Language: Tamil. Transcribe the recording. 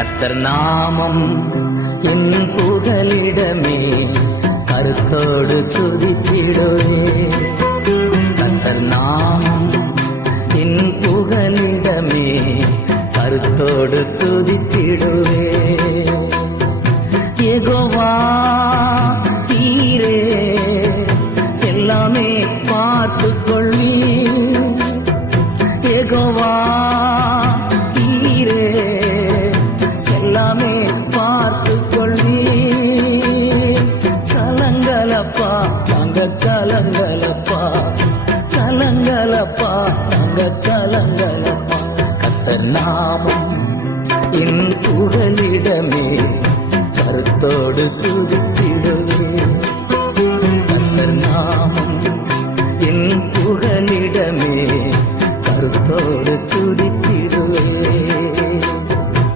கர்த்தர் நாமம் என் புகலிடமே, கருத்தோடு துதித்திடுவே. கர்த்தர் நாமம் என் புகலிடமே, கருத்தோடு துதித்திடுவே. யெகோவா தீரே எல்லாமே பார்த்துக் கொள்ளி. யெகோவா தீரே எல்லாமே பார்த்துக் கொள்ளி. கலங்கலப்பா அங்க கலங்கலப்பா, கலங்கலப்பா அங்க கலங்கலப்பா. கர்த்தர் நாமம் என் புகலிடமே,